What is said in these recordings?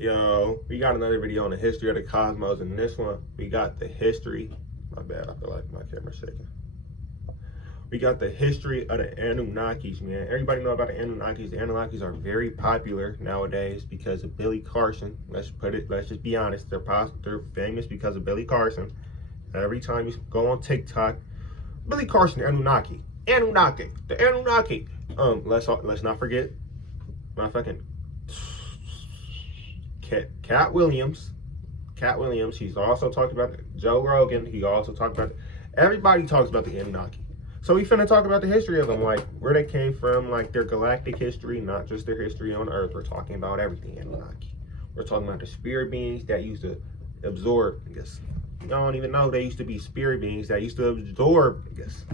Yo, we got another video on the history of the cosmos, and in this one, we got the history. My bad, I feel like my camera's shaking. We got the history of the Anunnakis, man. Everybody know about the Anunnakis. The Anunnakis are very popular nowadays because of Billy Carson. Let's just be honest. They're famous because of Billy Carson. Every time you go on TikTok, Billy Carson, Anunnaki, Anunnaki, the Anunnaki. Let's not forget my fucking Cat Williams. Cat Williams. He's also talked about Joe Rogan. He also talked about everybody talks about the Anunnaki. So we finna talk about the history of them, like where they came from, like their galactic history, not just their history on Earth. We're talking about everything Anunnaki. We're talking about the spirit beings that used to absorb. I guess you don't even know they used to be spirit beings that used to absorb. I guess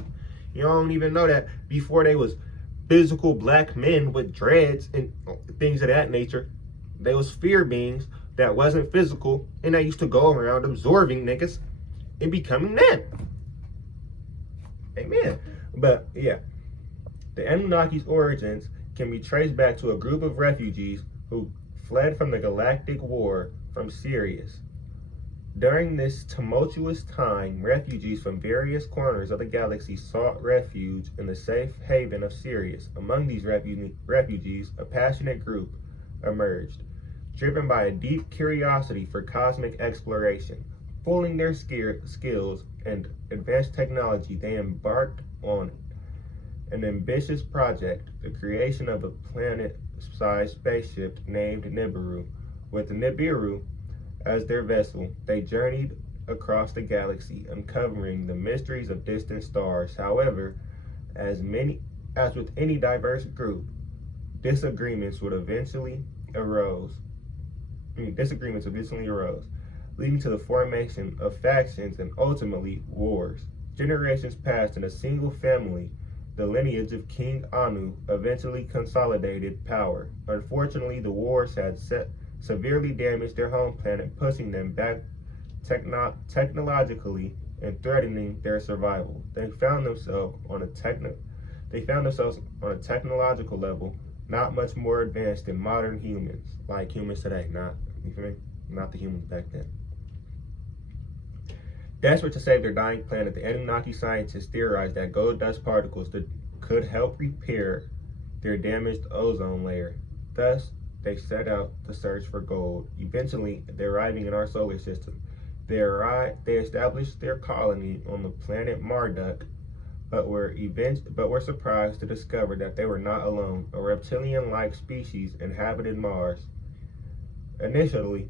you don't even know that before they was physical black men with dreads and things of that nature. They was spirit beings that wasn't physical, and they used to go around absorbing niggas and becoming them. Amen. But yeah, the Anunnaki's origins can be traced back to a group of refugees who fled from the galactic war from Sirius. During this tumultuous time, refugees from various corners of the galaxy sought refuge in the safe haven of Sirius. Among these refugees, a passionate group emerged, driven by a deep curiosity for cosmic exploration. Pulling their skills and advanced technology, they embarked on an ambitious project, the creation of a planet-sized spaceship named Nibiru. With Nibiru as their vessel, they journeyed across the galaxy, uncovering the mysteries of distant stars. However, as with any diverse group, disagreements eventually arose, leading to the formation of factions and ultimately wars. Generations passed in a single family. The lineage of King Anu eventually consolidated power. Unfortunately, the wars had severely damaged their home planet, pushing them back technologically and threatening their survival. They found themselves on a technological level not much more advanced than modern humans, like humans today, not the humans back then. Desperate to save their dying planet, the Anunnaki scientists theorized that gold dust particles could help repair their damaged ozone layer. Thus, they set out to search for gold. Eventually, arriving in our solar system, they established their colony on the planet Marduk, but were surprised to discover that they were not alone. A reptilian-like species inhabited Mars. Initially,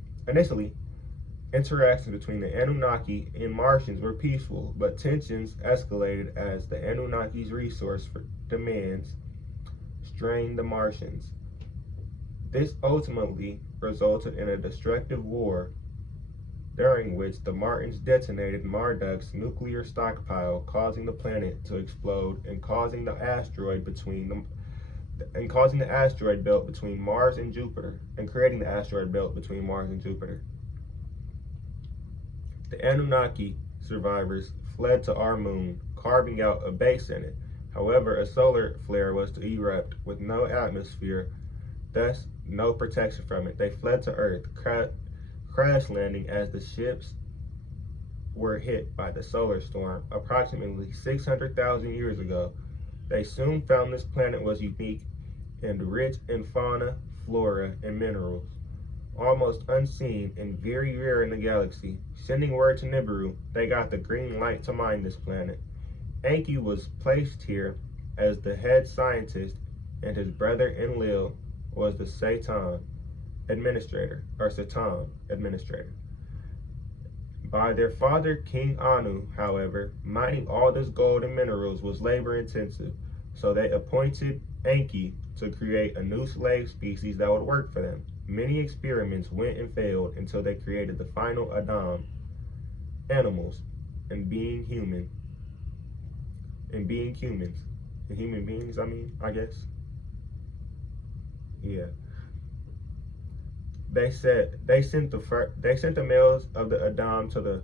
interactions between the Anunnaki and Martians were peaceful, but tensions escalated as the Anunnaki's resource demands strained the Martians. This ultimately resulted in a destructive war, during which the Martians detonated Marduk's nuclear stockpile, causing the planet to explode and causing the asteroid belt between Mars and Jupiter, and creating the asteroid belt between Mars and Jupiter. The Anunnaki survivors fled to our moon, carving out a base in it. However, a solar flare was to erupt with no atmosphere, thus no protection from it. They fled to Earth, crash landing as the ships were hit by the solar storm approximately 600,000 years ago. They soon found this planet was unique and rich in fauna, flora, and minerals, almost unseen and very rare in the galaxy. Sending word to Nibiru, they got the green light to mine this planet. Enki was placed here as the head scientist, and his brother Enlil was the Satan administrator. By their father, King Anu, however, mining all this gold and minerals was labor-intensive, so they appointed Enki to create a new slave species that would work for them. Many experiments went and failed until they created the final Adam, animals, and being humans. And human beings, I guess. Yeah. They sent the males of the Adam to the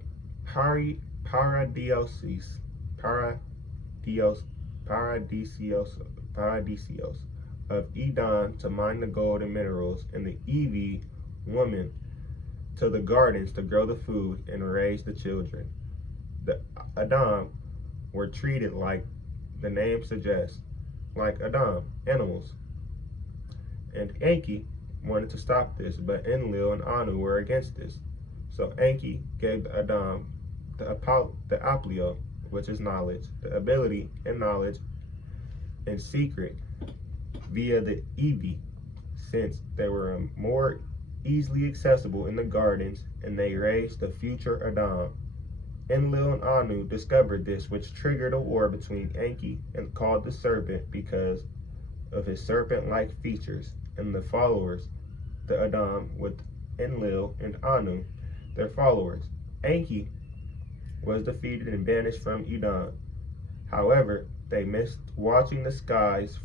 paradisios of Eden to mine the gold and minerals, and the Evi women to the gardens to grow the food and raise the children. The Adam were treated like the name suggests, like Adam, animals. And Enki wanted to stop this, but Enlil and Anu were against this. So Enki gave Adam the aplio, which is knowledge, the ability and knowledge in secret via the Evi, since they were more easily accessible in the gardens, and they raised the future Adam. Enlil and Anu discovered this, which triggered a war between Enki and called the serpent because of his serpent-like features, and the followers, the Adam, with Enlil and Anu, their followers. Enki was defeated and banished from Eden. However, they missed watching the skies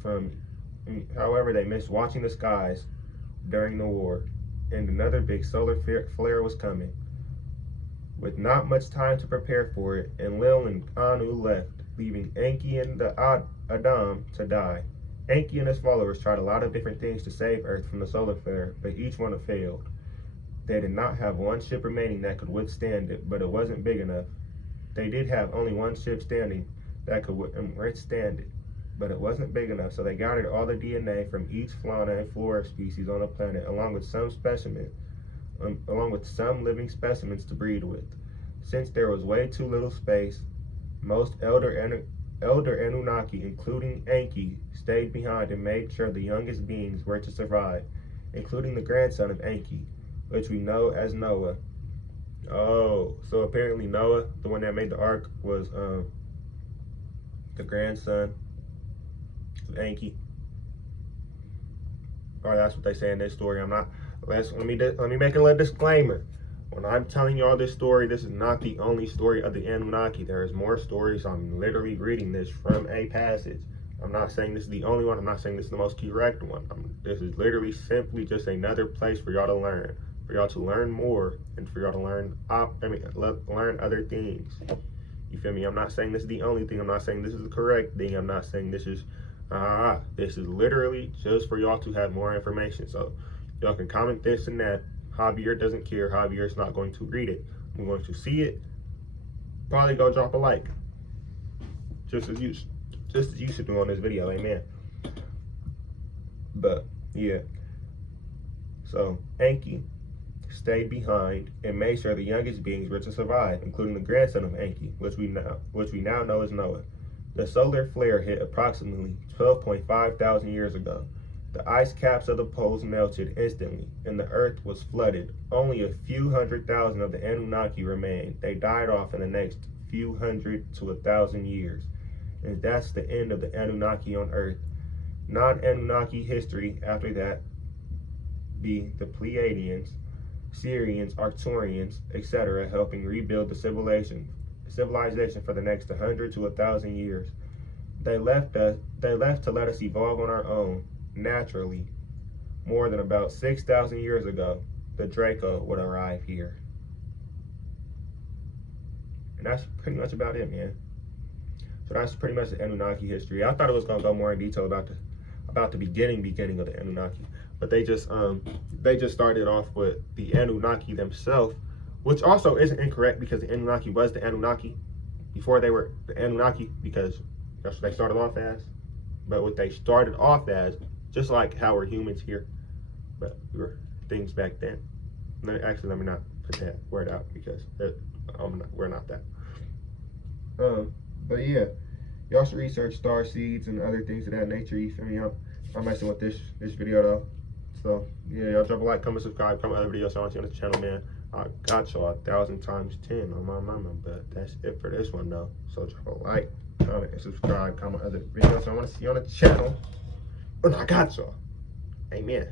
during the war, and another big solar flare was coming. With not much time to prepare for it, Enlil and Anu left, leaving Enki and the Adam to die. Enki and his followers tried a lot of different things to save Earth from the solar flare, but each one failed. They did not have one ship remaining that could withstand it, but it wasn't big enough. They did have only one ship standing that could withstand it, but it wasn't big enough, so they gathered all the DNA from each fauna and flora species on the planet, along with some living specimens to breed with. Since there was way too little space, most elder Annunaki, including Enki, stayed behind and made sure the youngest beings were to survive, including the grandson of Enki, which we know as Noah. Oh, so apparently Noah, the one that made the ark, was the grandson of Enki. Or that's what they say in this story. Let me make a little disclaimer. When I'm telling y'all this story, this is not the only story of the Anunnaki. There is more stories. I'm literally reading this from a passage. I'm not saying this is the only one. I'm not saying this is the most correct one. This is literally simply just another place for y'all to learn. For y'all to learn more, and for y'all to learn other things. You feel me? I'm not saying this is the only thing. I'm not saying this is the correct thing. I'm not saying this is this is literally just for y'all to have more information. So y'all can comment this and that. Javier doesn't care. Javier's not going to read it. I'm going to see it. Probably go drop a like. Just as you should do on this video, amen. But yeah. So Enki stayed behind and made sure the youngest beings were to survive, including the grandson of Enki, which we now know as Noah. The solar flare hit approximately 12.5 thousand years ago. The ice caps of the poles melted instantly, and the earth was flooded. Only a few 100,000 of the Anunnaki remained. They died off in the next few 100 to 1,000 years. And that's the end of the Anunnaki on earth. Non-Anunnaki history after that be the Pleiadians, Syrians, Arcturians, etc., helping rebuild the civilization for the next 100 to 1,000 years. They left to let us evolve on our own, naturally. More than about 6,000 years ago, the Draco would arrive here. And that's pretty much about it, man. So that's pretty much the Anunnaki history. I thought it was gonna go more in detail about the beginning of the Anunnaki, but they just started off with the Anunnaki themselves, which also isn't incorrect, because the Anunnaki was the Anunnaki before they were the Anunnaki, because that's what they started off as. But what they started off as, just like how we're humans here, but we were things back then. Actually, let me not put that word out, because we're not that. But yeah, y'all should research star seeds and other things of that nature. You feel me? I'm messing with this video though. So yeah, y'all drop a like, comment, subscribe, comment other videos I want you on the channel, man. I got y'all 1,000 times 10 on my mama, but that's it for this one though. So drop a like, comment, and subscribe, comment other videos I want to see on the channel. And I got y'all. Amen.